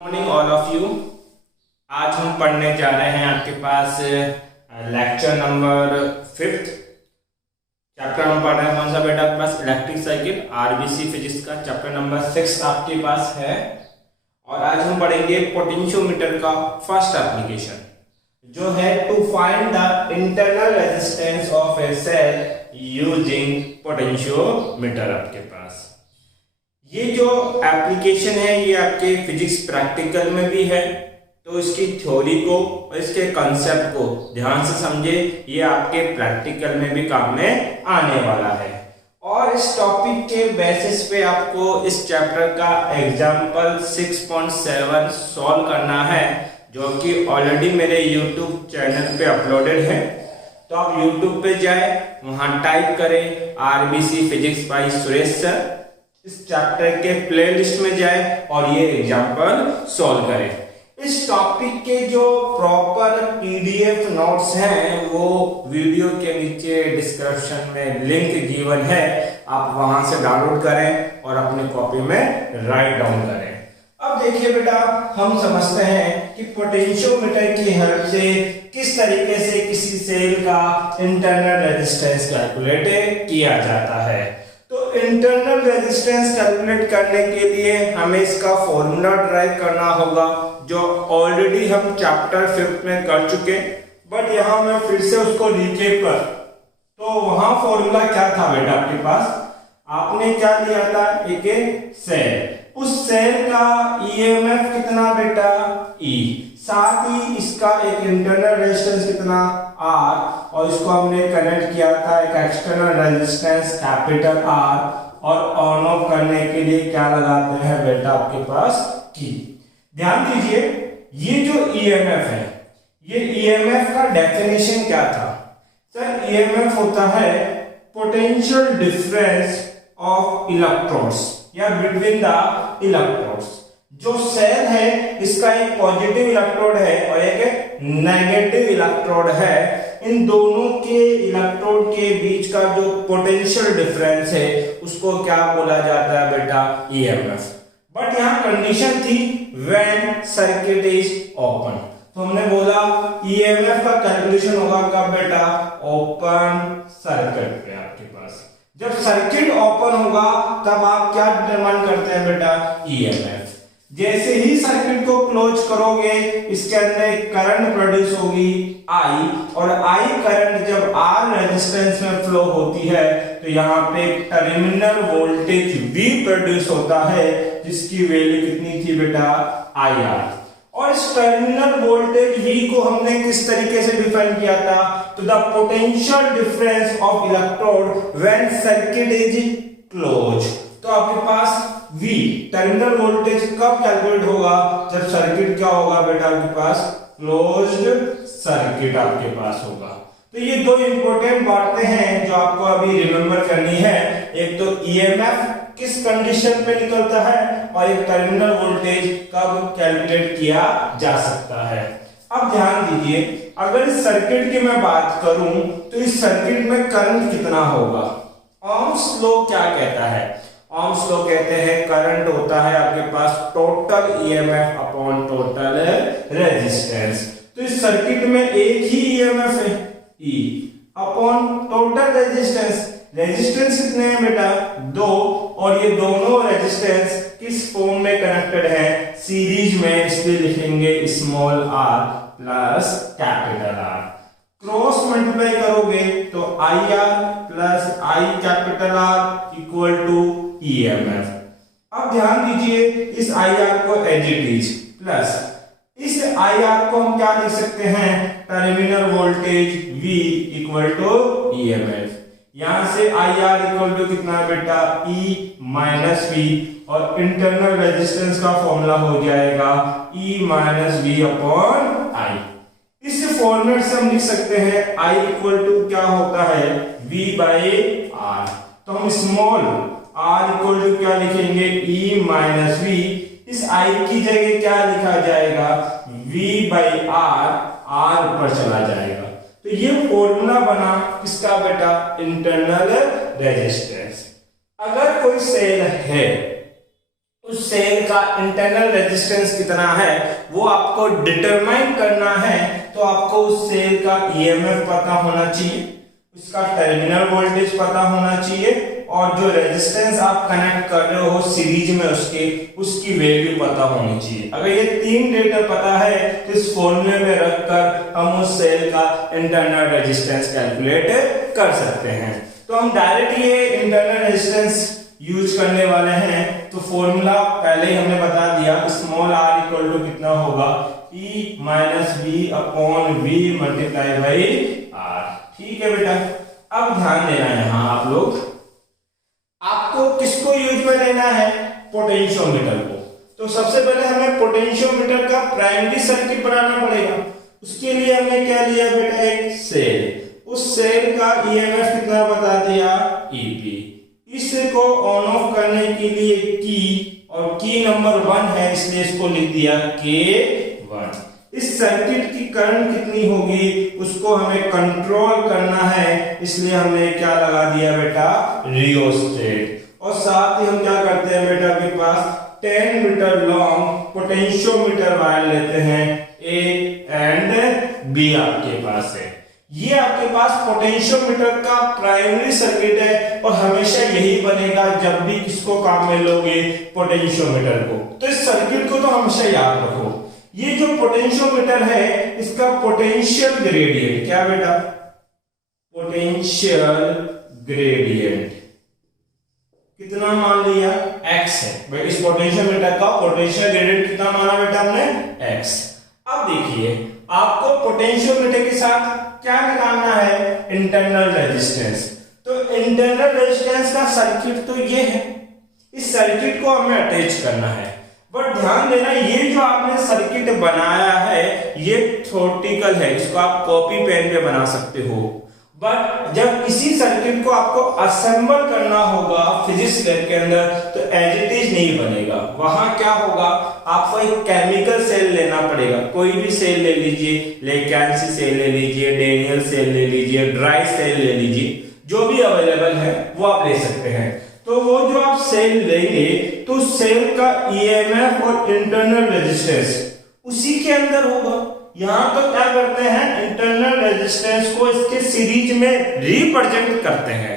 Morning all of you. आज हम पढ़ने जा रहे हैं आपके पास लेक्चर नंबर 5। चैप्टर हम पढ़ रहे हैं कौन सा बेटा? आपके पास इलेक्ट्रिक साइकिल आरबीसी फिजिक्स का चैप्टर नंबर 6 आपके पास है। और आज हम पढ़ेंगे पोटेंशियोमीटर का फर्स्ट एप्लीकेशन जो है to find the internal resistance of a cell using potentiometer. आपके पास ये जो एप्लीकेशन है ये आपके फिजिक्स प्रैक्टिकल में भी है, तो इसकी थ्योरी को और इसके कंसेप्ट को ध्यान से समझे, ये आपके प्रैक्टिकल में भी काम में आने वाला है। और इस टॉपिक के बेसिस पे आपको इस चैप्टर का एग्जाम्पल 6.7 सॉल्व करना है, जो कि ऑलरेडी मेरे यूट्यूब चैनल पे अपलोडेड है। तो आप यूट्यूब पे जाए, वहां टाइप करें RBC physics bye Suresh sir, इस चैप्टर के प्लेलिस्ट में जाए और ये एग्जाम्पल सॉल्व करें। इस टॉपिक के जो प्रॉपर पीडीएफ नोट्स हैं वो वीडियो के नीचे डिस्क्रिप्शन में लिंक गिवन है, आप वहां से डाउनलोड करें और अपनी कॉपी में राइट डाउन करें। अब देखिए बेटा, हम समझते हैं कि पोटेंशियोमीटर की हेल्प से किस तरीके से किसी सेल का इंटरनल रेजिस्टेंस कैलकुलेट किया जाता है। तो इंटरनल रेजिस्टेंस कैलकुलेट करने के लिए हमें इसका फॉर्मूला ड्राइव करना होगा, जो ऑलरेडी हम चैप्टर 5 में कर चुके, बट यहां मैं फिर से उसको रिकेप कर। तो वहां फॉर्मूला क्या था बेटा? आपके पास आपने क्या लिया था? एक सेल, उस सेल का ईएमएफ कितना बेटा? ई, साथ ही इसका एक इंटरनल रेजिस्टेंस कितना? आर, और इसको हमने कनेक्ट किया था एक एक्सटर्नल रेजिस्टेंस कैपिटल आर, और ऑन ऑफ करने के लिए क्या लगाते हैं बेटा? आपके पास की। ध्यान दीजिए, ये जो ईएमएफ है, ये ईएमएफ का डेफिनेशन क्या था? सर, ईएमएफ होता है पोटेंशियल डिफरेंस ऑफ इलेक्ट्रॉन्स या बिटवीन द इलेक्ट्रॉन्स। जो सेल है इसका एक पॉजिटिव इलेक्ट्रोड है और एक नेगेटिव इलेक्ट्रोड है, इन दोनों के इलेक्ट्रोड के बीच का जो पोटेंशियल डिफरेंस है उसको क्या बोला जाता है बेटा? ईएमएफ। बट यहाँ कंडीशन थी व्हेन सर्किट इज ओपन। तो हमने बोला ईएमएफ का कैलकुलेशन होगा कब बेटा? ओपन सर्किट पे। आपके पास जब सर्किट ओपन होगा तब आप क्या डिटरमाइन करते हैं बेटा? ईएमएफ। जैसे ही सर्किट को क्लोज करोगे, इसके अंदर करंट प्रोड्यूस होगी आई, और आई करंट जब आर रेजिस्टेंस में फ्लो होती है तो यहाँ पे टर्मिनल वोल्टेज वी प्रोड्यूस होता है, जिसकी वैल्यू कितनी थी बेटा? I R. और इस टर्मिनल वोल्टेज V को हमने किस तरीके से डिफाइन किया था? तो the potential difference of electrode when circuit is close. तो आपके पास V टर्मिनल वोल्टेज कब कैलकुलेट होगा? जब सर्किट क्या होगा बेटा? आपके पास क्लोज्ड सर्किट आपके पास होगा। तो ये दो इंपॉर्टेंट बातें हैं जो आपको अभी रिमेंबर करनी है। एक तो ईएमएफ किस कंडीशन पे निकलता है, और एक टर्मिनल वोल्टेज कब कैलकुलेट किया जा सकता है। अब ध्यान दीजिए, अगर इस सर्किट की मैं बात करूं तो इस सर्किट में करंट कितना होगा? ओम्स लॉ क्या कहता है? ओम्स लॉ कहते हैं करंट होता है आपके पास total EMF upon total resistance. तो इस सर्किट में एक ही ईएमएफ है E upon total resistance. Resistance कितने हैं बेटा? 2, और ये दोनों रेजिस्टेंस किस फॉर्म में कनेक्टेड है? सीरीज में, इसलिए लिखेंगे small R plus capital R. Cross multiply करोगे तो I R plus I capital R equal to EMF. अब ध्यान दीजिए, इस आई आर को एज इट इज प्लस इस आई आर को हम क्या लिख सकते हैं? Terminal voltage V equal to EMF. यहां से आई आर इक्वल टू कितना बेटा? E माइनस V, और इंटरनल रेजिस्टेंस का फॉर्मूला हो जाएगा E minus V upon I। इस फॉर्मेट से हम लिख सकते हैं I इक्वल टू क्या होता है? V by R। तो हम स्मॉल r इक्वल टू क्या लिखेंगे? E minus V। इस I की जगह क्या लिखा जाएगा? V बाई R, R ऊपर चला जाएगा। तो ये फॉर्मूला बना किसका बेटा? Internal resistance. अगर कोई सेल है उस सेल का इंटरनल रेजिस्टेंस कितना है वो आपको डिटरमाइन करना है। तो आपको उस सेल का ईएमएफ पता होना चाहिए, उसका टर्मिनल वोल्टेज पता होना चाहिए, और जो रेजिस्टेंस आप कनेक्ट कर रहे हो सीरीज में उसकी वैल्यू पता होनी चाहिए। अगर ये तीन डेटा पता है तो इस फॉर्मूले में रखकर हम उस सेल का इंटरनल रेजिस्टेंस कैलकुलेट कर सकते हैं। तो हम डायरेक्ट ये इंटरनल रेजिस्टेंस यूज करने वाले हैं। तो फॉर्मूला पहले ही हमने बता दिया, स्मॉल r इक्वल टू कितना होगा, E minus B upon V multiply by r। ठीक है बेटा, अब ध्यान देना यहाँ आप लोग, आपको किसको यूज में लेना है, पोटेंशियोमीटर को। तो सबसे पहले हमें पोटेंशियोमीटर का प्राइमरी सर्किट बनाना पड़ेगा। उसके लिए हमने क्या लिया बेटा, एक सेल। उस सेल का ईएमएफ कितना बता दिया, ईपी। इसको ऑन ऑफ करने के लिए की, और की नंबर 1 है इसलिए इसको लिख दिया K1। इस सर्किट की करंट कितनी होगी उसको हमें कंट्रोल करना है, इसलिए हमने क्या लगा दिया बेटा, रियोस्टेट। और साथ ही हम क्या करते हैं बेटा, आपके पास 10 मीटर लॉन्ग पोटेंशियोमीटर वायर लेते हैं, A एंड B आपके पास है। ये आपके पास पोटेंशियोमीटर का प्राइमरी सर्किट है, और हमेशा यही बनेगा जब भी किसको काम में लोगे, पोटेंशियोमीटर को। तो इस सर्किट को तो हमेशा याद रखो। ये जो पोटेंशियोमीटर है इसका पोटेंशियल ग्रेडियंट क्या बेटा, पोटेंशियल ग्रेडियंट कितना मान लिया, x है भाई। इस पोटेंशियोमीटर का पोटेंशियल ग्रेडियंट कितना माना बेटा हमने, x। अब देखिए आपको पोटेंशियोमीटर के साथ क्या निकालना है, इंटरनल रेजिस्टेंस। तो इंटरनल रेजिस्टेंस का सर्किट तो ये है, इस सर्किट को हमें अटैच करना है। बट ध्यान देना, ये जो आपने सर्किट बनाया है ये थ्योरेटिकल है, इसको आप कॉपी पेन पे बना सकते हो। बट जब इसी सर्किट को आपको असेंबल करना होगा फिजिक्स लैब के अंदर तो एज इट इज नहीं बनेगा। वहां क्या होगा, आपको एक केमिकल सेल लेना पड़ेगा। कोई भी सेल ले लीजिए, लेकेंसी सेल ले लीजिए, डेनियल सेल ले लीजिए, ड्राई सेल ले लीजिए, जो भी अवेलेबल है वो आप ले सकते हैं। तो वो जो आप सेल लेंगे तो सेल का ईएमएफ और इंटरनल रेजिस्टेंस उसी के अंदर होगा। यहां तो क्या करते हैं, इंटरनल रेजिस्टेंस को इसके सीरीज में रिप्रेजेंट करते हैं,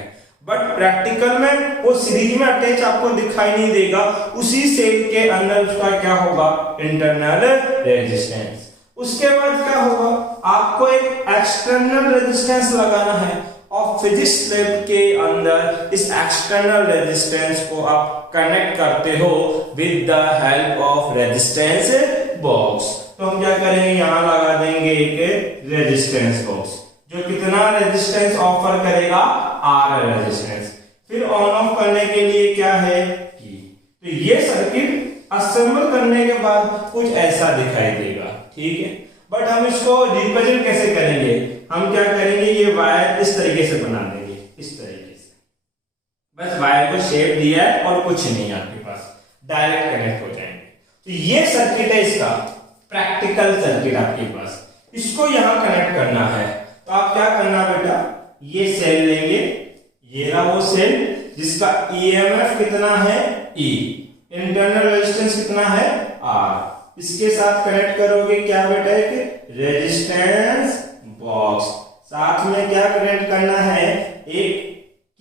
बट प्रैक्टिकल में वो सीरीज में अटैच आपको दिखाई नहीं देगा। उसी सेल के अंदर उसका क्या होगा, इंटरनल रेजिस्टेंस। उसके बाद क्या होगा, आपको एक एक्सटर्नल रेजिस्टेंस लगाना है, और फिजिक्स लैब के अंदर इस एक्सटर्नल रेजिस्टेंस को आप कनेक्ट करते हो with the help of resistance box. तो हम क्या करेंगे, यहां लगा देंगे एक रेजिस्टेंस बॉक्स जो कितना रेजिस्टेंस ऑफर करेगा, R रेजिस्टेंस। फिर ऑन ऑफ करने के लिए क्या है, की। तो ये सर्किट असेंबल करने के बाद कुछ ऐसा दिखाई देगा, ठीक है। बट हम इसको रिप्रेजेंट कैसे करेंगे, हम क्या करेंगे, ये वायर इस तरीके से बना देंगे, इस तरीके से। बस वायर को शेप दिया है और कुछ नहीं, आपके पास डायरेक्ट कनेक्ट हो जाएंगे। तो ये सर्किट है, इसका प्रैक्टिकल सर्किट आपके पास, इसको यहां कनेक्ट करना है। तो आप क्या करना बेटा, ये सेल लेंगे, ये रहा वो सेल जिसका ईएमएफ कितना है, E, इंटरनल रेजिस्टेंस कितना है, R। इसके साथ कनेक्ट करोगे क्या बेटा, एक रेजिस्टेंस बॉक्स। साथ में क्या कनेक्ट करना है, एक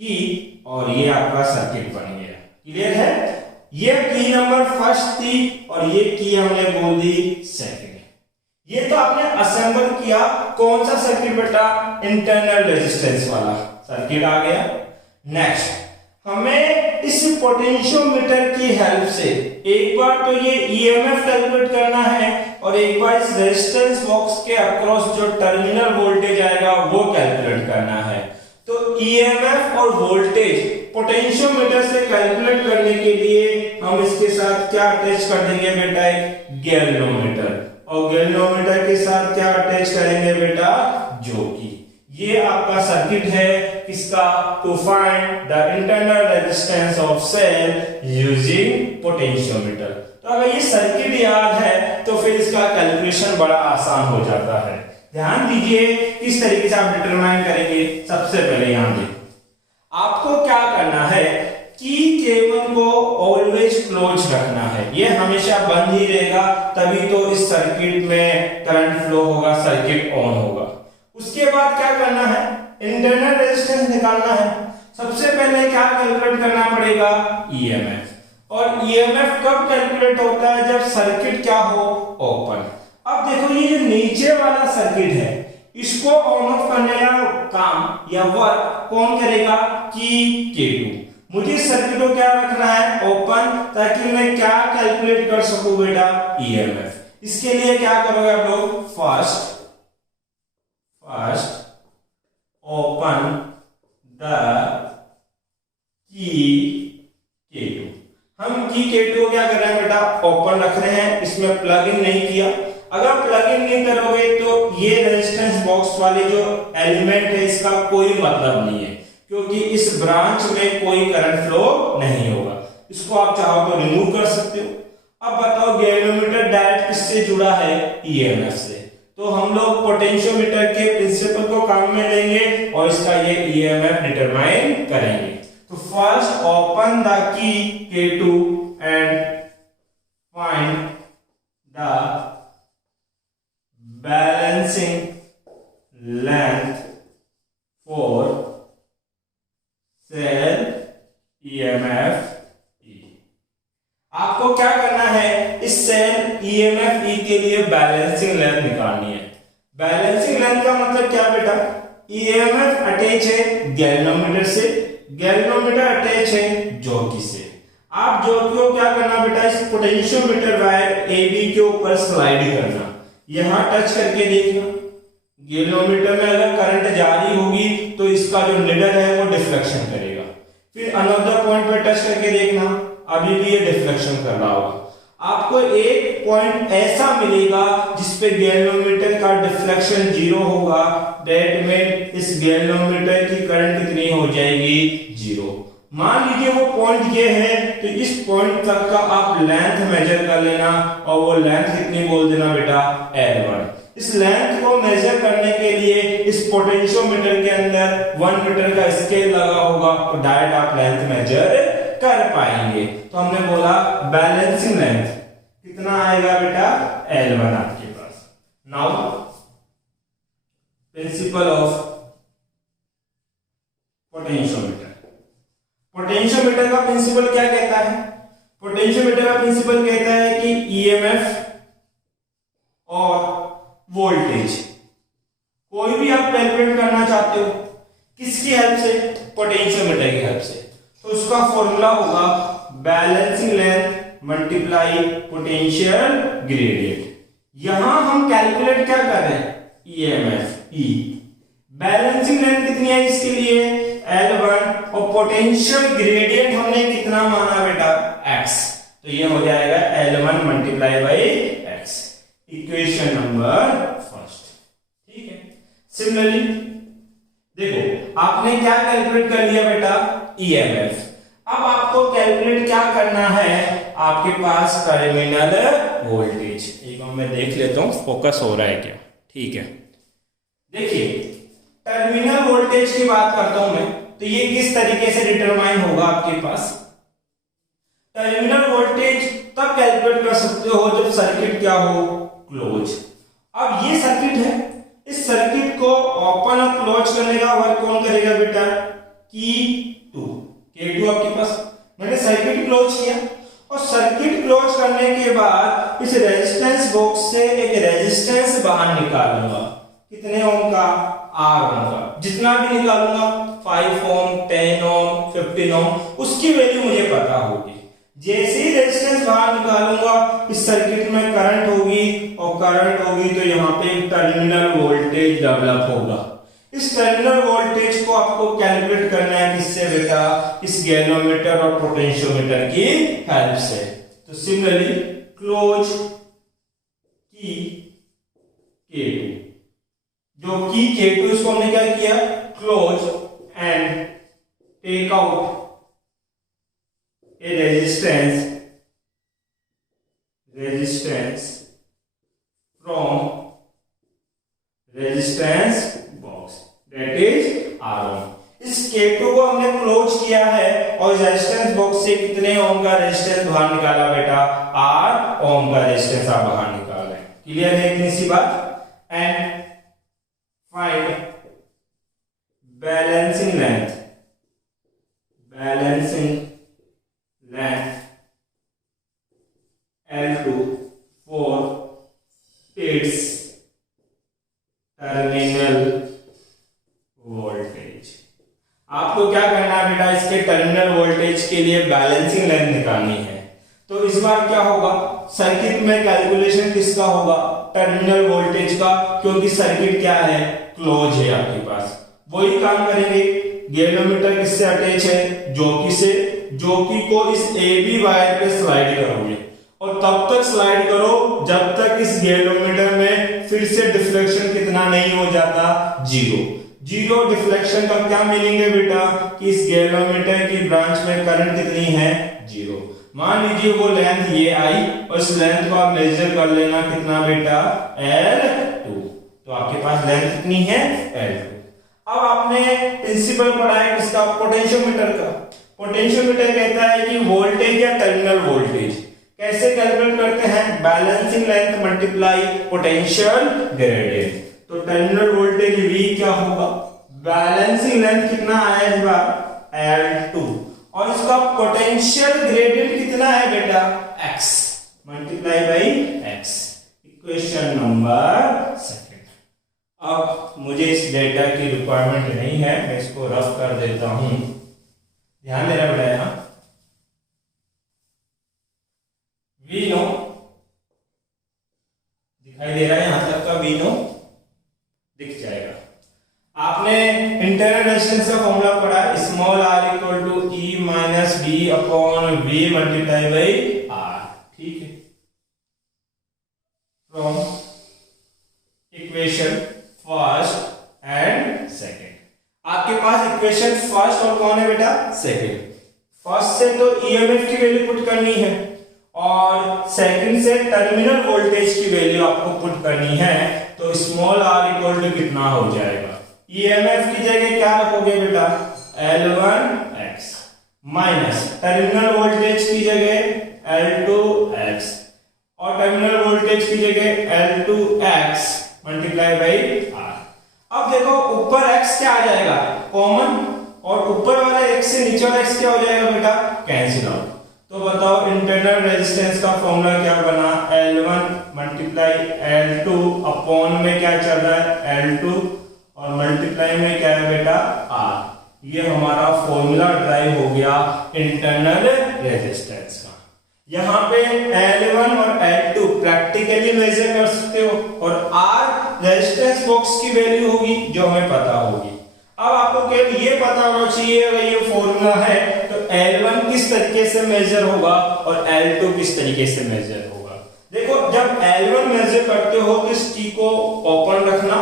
की, और ये आपका सर्किट बन गया। क्लियर है, ये की नंबर फर्स्ट थी और ये की हमने बोल दी सेकंड। ये तो आपने असेंबल किया, कौन सा सर्किट बेटा, इंटरनल रेजिस्टेंस वाला सर्किट आ गया। नेक्स्ट हमें इस पोटेंशियोमीटर की हेल्प से एक बार तो ये ईएमएफ कैलकुलेट करना है, और एक बार इस रेजिस्टेंस बॉक्स के अक्रॉस जो टर्मिनल वोल्टेज आएगा वो कैलकुलेट करना है। तो ईएमएफ और वोल्टेज पोटेंशियोमीटर से कैलकुलेट करने के लिए हम इसके साथ क्या अटैच कर देंगे बेटा, एक गैल्वेनोमीटर, और गैल्वेनोमीटर के साथ क्या अटैच करेंगे बेटा, ज्योति। ये आपका सर्किट है किसका, to find the internal resistance of cell using potentiometer. तो अगर ये सर्किट याद है तो फिर इसका कैलकुलेशन बड़ा आसान हो जाता है। ध्यान दीजिए किस तरीके से आप डिटरमाइन करेंगे। सबसे पहले यहां देखो, आपको क्या करना है, की केबल को ऑलवेज क्लोज रखना है, ये हमेशा बंद ही रहेगा, तभी तो इस सर्किट में करंट फ्लो होगा, सर्किट ऑन होगा। उसके बाद क्या करना है, इंटरनल रेजिस्टेंस निकालना है। सबसे पहले क्या कैलकुलेट करना पड़ेगा, ईएमएफ। और ईएमएफ कब कैलकुलेट होता है, जब सर्किट क्या हो, ओपन। अब देखो ये जो नीचे वाला सर्किट है, इसको ऑन ऑफ करने का काम या वर्क कौन करेगा, की K2। मुझे सर्किट को क्या रखना है, ओपन, ताकि मैं क्या कैलकुलेट कर सकूं बेटा, ईएमएफ। इसके लिए क्या करोगे आप लोग, first open the key K2। हम की K2 को क्या कर रहे हैं बेटा, ओपन रख रहे हैं, इसमें प्लग इन नहीं किया। अगर प्लग इन नहीं करोगे तो ये रेजिस्टेंस बॉक्स वाले जो एलिमेंट है इसका कोई मतलब नहीं है, क्योंकि इस ब्रांच में कोई करंट फ्लो नहीं होगा। इसको आप चाहो तो रिमूव कर सकते हो। अब बताओ गैल्वेनोमीटर डायरेक्ट किससे जुड़ा है, ईएमएफ से, तो हम लोग पोटेंशियोमीटर के प्रिंसिपल को काम में लेंगे और इसका ये ईएमएफ डिटरमाइन करेंगे। तो first open the key K2 and find the balancing length for sale EMF E। आपको क्या करना है, इस सेल ईएमएफ E के लिए बैलेंसिंग लेंथ निकालनी है। बैलेंसिंग लेंथ का मतलब क्या बेटा, ईएमएफ अटैच है गैल्वेनोमीटर से, गैल्वेनोमीटर अटैच है जॉकी से। आप जॉकी को क्या करना बेटा, इस पोटेंशियोमीटर वायर AB के ऊपर स्लाइड करना, यहां टच करके देखना। गैल्वेनोमीटर में अगर करंट जारी होगी तो इसका जो निडल है वो डिफ्लेक्शन करेगा। फिर अनदर पॉइंट पे टच करके देखना, अभी भी ये डिफ्लेक्शन कर रहा होगा। आपको एक पॉइंट ऐसा मिलेगा जिसपे गैल्वेनोमीटर का डिफ्लेक्शन 0 होगा, दैट मीन इस गैल्वेनोमीटर की करंट कितनी हो जाएगी, 0। मान लीजिए वो पॉइंट ये है, तो इस पॉइंट तक का आप लेंथ मेजर कर लेना और वो लेंथ कितनी बोल देना बेटा, L1। इस लेंथ को मेजर करने के लिए इस पोटेंशियोमीटर के अंदर 1 मीटर का स्केल लगा होगा, तो डायरेक्ट आप लेंथ मेजर कर पाएंगे। तो हमने बोला बैलेंसिंग लेंथ कितना आएगा बेटा, L1 आपके पास। Now principle of potentiometer. Potentiometer का प्रिंसिपल क्या कहता है, पोटेंशियोमीटर का प्रिंसिपल कहता है कि ईएमएफ और वोल्टेज कोई भी आप कैलकुलेट करना चाहते हो, किसकी हेल्प से, पोटेंशियोमीटर की हेल्प से, तो उसका फॉर्मूला होगा balancing length multiply potential gradient. यहां हम कैलकुलेट क्या कर रहे हैं, ईएमएफ E। बैलेंसिंग लेंथ कितनी है इसके लिए, L1, और पोटेंशियल ग्रेडियंट हमने कितना माना बेटा, x, तो ये हो जाएगा L1 multiply by x, equation number first. ठीक है। सिमिलरली देखो आपने क्या कैलकुलेट कर लिया बेटा, ईएमएफ। अब आपको कैलकुलेट क्या करना है, आपके पास टर्मिनल वोल्टेज। एक बार मैं देख लेता हूं फोकस हो रहा है क्या, ठीक है। देखिए टर्मिनल वोल्टेज की बात करता हूं मैं, तो ये किस तरीके से डिटरमाइन होगा आपके पास, टर्मिनल वोल्टेज तब कैलकुलेट कर सकते हो जब सर्किट क्या हो, क्लोज। अब ये सर्किट है, इस सर्किट को ओपन और क्लोज करने का वर्क कौन करेगा बेटा, की2, K2 आपके पास। मैंने सर्किट क्लोज किया और सर्किट क्लोज करने के बाद इस रेजिस्टेंस बॉक्स से एक रेजिस्टेंस बाहर निकालूंगा, कितने ओम का, R ओम का। जितना भी निकालूंगा 5 ओम, 10 ओम, 15 ओम, उसकी वैल्यू मुझे पता होगी। जैसे ही रेजिस्टेंस बाहर निकालूंगा इस सर्किट में करंट होगी, और करंट होगी तो यहाँ पे एक टर्मिनल वोल्टेज डेवलप होगा। इस टर्मिनल वोल्टेज को आपको कैलकुलेट करना है किससे बेटा, इस गैल्वेनोमीटर और पोटेंशियोमीटर की हेल्प से। तो सिमिलरली क्लोज की K2, जो की K2 इसको हमने क्या किया, close and take out a resistance from resistance box, that is R1। इस K2 को हमने क्लोज किया है और रेजिस्टेंस बॉक्स से कितने ओम का रेजिस्टेंस बाहर निकाला बेटा, 8 ओम का रेजिस्टेंस आप बाहर निकाल रहे हैं। क्लियर है इतनी सी बात। And find balancing length L2 for its terminal voltage. आपको क्या करना है बेटा, इसके टर्मिनल वोल्टेज के लिए बैलेंसिंग लेंथ निकालनी है। तो इस बार क्या होगा, सर्किट में कैलकुलेशन किसका होगा, टर्मिनल वोल्टेज का, क्योंकि सर्किट क्या है, क्लोज है आपके पास। वही काम करेंगे, गैलोमीटर किससे अटैच है, जॉकी से। जॉकी को इस AB वायर पे स्लाइड करोगे और तब तक स्लाइड करो जब तक इस गैलोमीटर में फिर से डिफ्लेक्शन कितना नहीं हो जाता, जीरो डिफ्लेक्शन का क्या मीनिंग है बेटा, कि इस गैलोमीटर की ब्रांच में करंट कितनी है, 0। मान लीजिए वो लेंथ ये आई और इस लेंथ को आप मेजर कर लेना कितना बेटा, L2। तो आपके पास लेंथ कितनी है, L2। अब आपने प्रिंसिपल पढ़ा है किसका, पोटेंशियोमीटर का। पोटेंशियोमीटर कहता है कि वोल्टेज या टर्मिनल वोल्टेज कैसे कैलकुलेट करते हैं, balancing length multiply potential gradient. तो टर्मिनल वोल्टेज V क्या होगा, बैलेंसिंग लेंथ कितना आया इस बार, L2, और इसका पोटेंशियल ग्रेडियंट कितना है बेटा, x multiply by x। Equation number second. अब मुझे इस डेटा की रिक्वायरमेंट नहीं है, मैं इसको रफ कर देता हूं, ध्यान देना बेटा। यहां V नो दिखाई दे रहा है, यहां तक का V नो दिख जाएगा। आपने इंटरनल रेजिस्टेंस का फॉर्मूला पढ़ा, small r equal to E minus B upon V multiply by R, ठीक है। From equation first and second, आपके पास इक्वेशन फर्स्ट और कौन है बेटा, सेकंड। फर्स्ट से तो EMF की वैल्यू पुट करनी है और सेकंड से टर्मिनल वोल्टेज की वैल्यू आपको पुट करनी है। तो स्मॉल r इक्वल टू कितना हो जाएगा, EMF की जगह क्या रखोगे बेटा, L1x माइनस टर्मिनल वोल्टेज की जगह L2x और टर्मिनल वोल्टेज की जगह L2x मल्टीप्लाई बाई R। अब देखो ऊपर x क्या आ जाएगा, कॉमन, और ऊपर वाला x से नीचे वाला x क्या हो जाएगा बेटा, कैंसिल आउट। तो बताओ इंटरनल रेजिस्टेंस का फॉर्मूला क्या बना, L1 मल्टीप्लाई L2 अपॉन में क्या चल रहा है, L2 और मल्टीप्लाई में क्या है बेटा, R। ये हमारा फॉर्मूला ड्राइव हो गया इंटरनल रेजिस्टेंस का। यहाँ पे L1 और L2 प्रैक्टिकली मेजर कर सकते हो और R रेजिस्टेंस बॉक्स की वैल्यू होगी जो हमें पता होगी। अब आपको केवल ये पता होना चाहिए अगर ये फॉर्मूला है तो L1 किस तरीके से मेजर होगा और L2 किस तरीके से मेजर होगा। देखो जब L1 मेजर करते हो तो इस T को ओपन रखना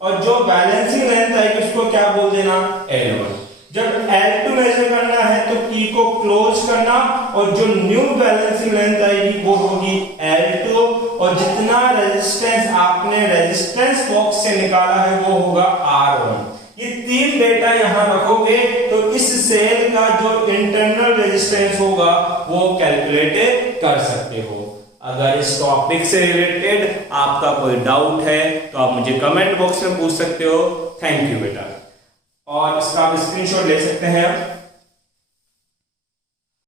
और जो बैलेंसिंग लेंथ आएगी उसको क्या बोल देना, L1। जब L2 मेजर करना है तो T को क्लोज करना और जो न्यू बैलेंसिंग लेंथ आएगी वो होगी L2 और जितना रेजिस्टेंस आपने रेजिस्टेंस बॉक्स से निकाला है वो होगा R1। ये तीन डेटा यहां रखोगे तो इस सेल का जो इंटरनल रेजिस्टेंस होगा वो कैलकुलेट कर सकते हो। अगर इस टॉपिक से रिलेटेड आपका कोई डाउट है तो आप मुझे कमेंट बॉक्स में पूछ सकते हो। थैंक यू बेटा। और इसका आप स्क्रीनशॉट ले सकते हैं।